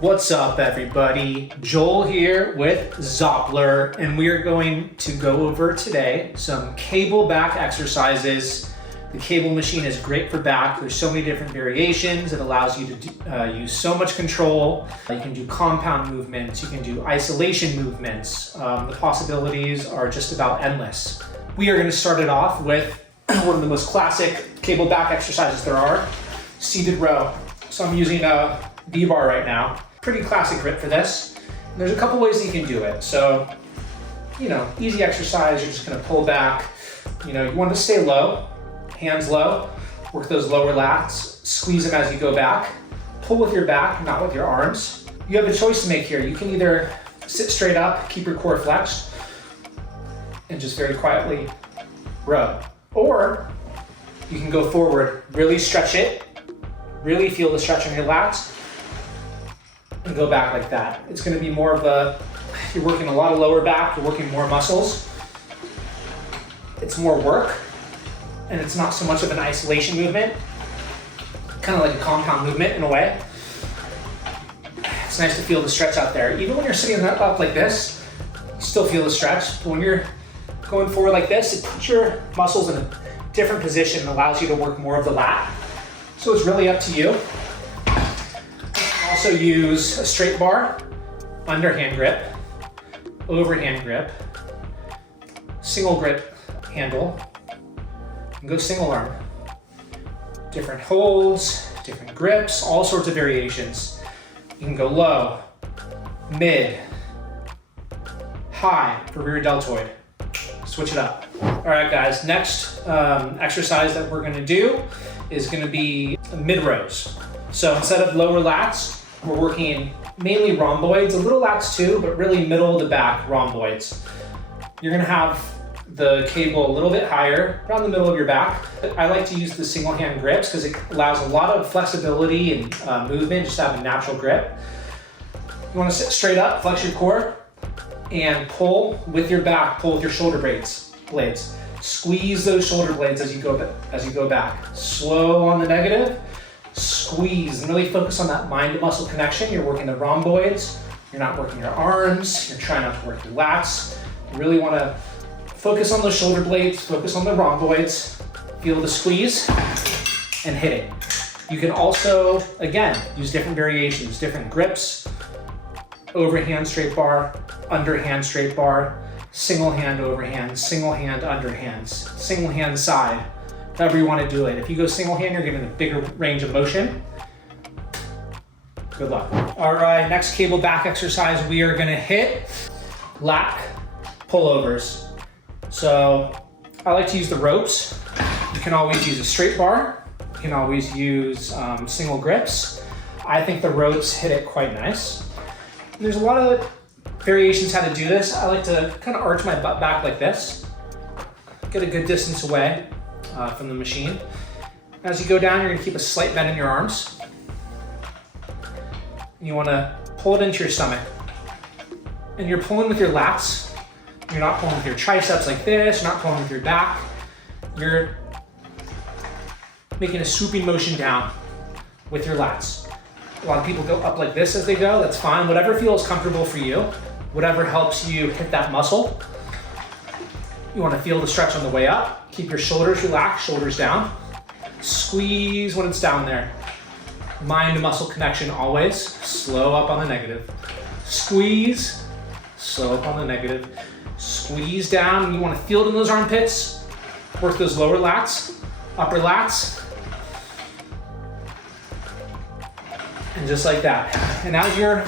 What's up, everybody? Joel here with Zoppler, and we are going to go over today some cable back exercises. The cable machine is great for back. There's so many different variations. It allows you to use so much control. You can do compound movements. You can do isolation movements. The possibilities are just about endless. We are going to start it off with one of the most classic cable back exercises there are, seated row. So I'm using a V-bar right now. Pretty classic grip for this. And there's a couple ways that you can do it. So, easy exercise, you're just gonna pull back. You want to stay low, hands low, work those lower lats, squeeze them as you go back. Pull with your back, not with your arms. You have a choice to make here. You can either sit straight up, keep your core flexed, and just very quietly row. Or you can go forward, really stretch it, really feel the stretch on your lats, and go back like that. It's gonna be more of you're working a lot of lower back, you're working more muscles. It's more work, and it's not so much of an isolation movement, kind of like a compound movement in a way. It's nice to feel the stretch out there. Even when you're sitting up like this, you still feel the stretch, but when you're going forward like this, it puts your muscles in a different position and allows you to work more of the lat. So it's really up to you. Also use a straight bar, underhand grip, overhand grip, single grip handle, and go single arm. Different holds, different grips, all sorts of variations. You can go low, mid, high for rear deltoid. Switch it up. All right, guys, next exercise that we're gonna do is gonna be mid rows. So instead of lower lats, we're working mainly rhomboids, a little lats too, but really middle to back rhomboids. You're gonna have the cable a little bit higher, around the middle of your back. I like to use the single hand grips because it allows a lot of flexibility and movement, just to have a natural grip. You wanna sit straight up, flex your core, and pull with your back, pull with your shoulder blades. Squeeze those shoulder blades as you go back. Slow on the negative, squeeze, and really focus on that mind to muscle connection. You're working the rhomboids, you're not working your arms, you're trying not to work your lats. You really wanna focus on those shoulder blades, focus on the rhomboids, feel the squeeze, and hit it. You can also, again, use different variations, different grips, overhand straight bar, underhand straight bar, single hand overhand, single hand underhands, single hand side, however you want to do it. If you go single hand, you're getting a bigger range of motion. Good luck. All right, next cable back exercise, we are gonna hit lat pullovers. So I like to use the ropes. You can always use a straight bar. You can always use single grips. I think the ropes hit it quite nice. There's a lot of variations how to do this. I like to kind of arch my butt back like this, get a good distance away from the machine. As you go down, you're gonna keep a slight bend in your arms. You wanna pull it into your stomach. And you're pulling with your lats. You're not pulling with your triceps like this, you're not pulling with your back. You're making a swooping motion down with your lats. A lot of people go up like this as they go, that's fine. Whatever feels comfortable for you, whatever helps you hit that muscle. You wanna feel the stretch on the way up. Keep your shoulders relaxed, shoulders down. Squeeze when it's down there. Mind to muscle connection always. Slow up on the negative. Squeeze, slow up on the negative. Squeeze down, you wanna feel it in those armpits. Work those lower lats, upper lats. And just like that. And as you're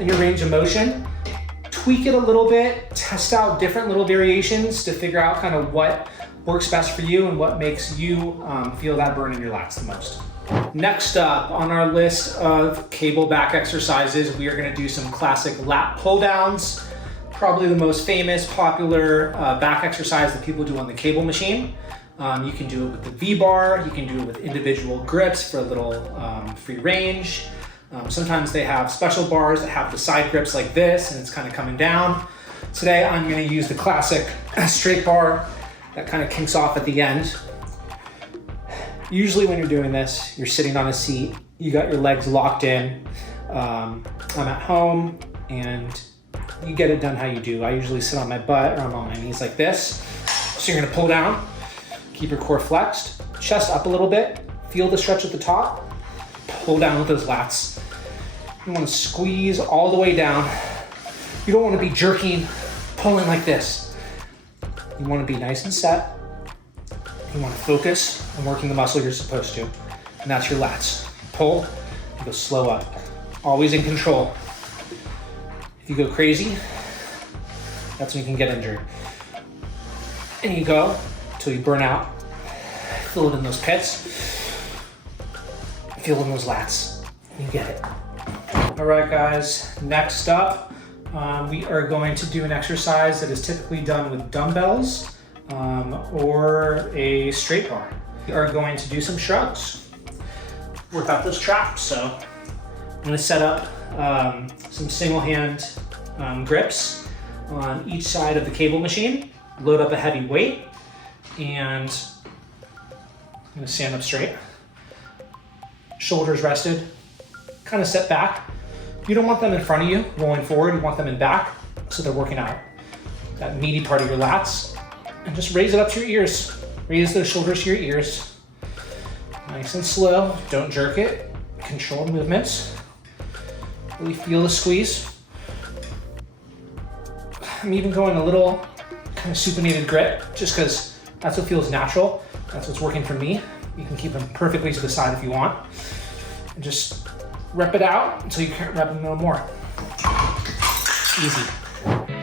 in your range of motion, tweak it a little bit, test out different little variations to figure out kind of what works best for you and what makes you feel that burn in your lats the most. Next up on our list of cable back exercises, we are gonna do some classic lat pulldowns. Probably the most famous, popular back exercise that people do on the cable machine. You can do it with the V-bar, you can do it with individual grips for a little free range. Sometimes they have special bars that have the side grips like this and it's kind of coming down. Today I'm gonna use the classic straight bar that kind of kinks off at the end. Usually when you're doing this, you're sitting on a seat, you got your legs locked in. I'm at home and you get it done how you do. I usually sit on my butt or I'm on my knees like this. So you're gonna pull down, keep your core flexed, chest up a little bit, feel the stretch at the top, pull down with those lats. You wanna squeeze all the way down. You don't wanna be jerking, pulling like this. You wanna be nice and set. You wanna focus on working the muscle you're supposed to, and that's your lats. Pull, you go slow up. Always in control. If you go crazy, that's when you can get injured. And you go until you burn out. Feel it in those pits. Feel it in those lats. You get it. All right, guys, next up, we are going to do an exercise that is typically done with dumbbells or a straight bar. We are going to do some shrugs. Work out those traps. So I'm gonna set up some single hand grips on each side of the cable machine, load up a heavy weight, and I'm gonna stand up straight. Shoulders rested, kind of set back. You don't want them in front of you, rolling forward, you want them in back, so they're working out that meaty part of your lats. And just raise it up to your ears. Raise those shoulders to your ears. Nice and slow, don't jerk it. Controlled movements. Really feel the squeeze. I'm even going a little kind of supinated grip, just because that's what feels natural. That's what's working for me. You can keep them perfectly to the side if you want. And just rep it out until you can't rep them no more. Easy.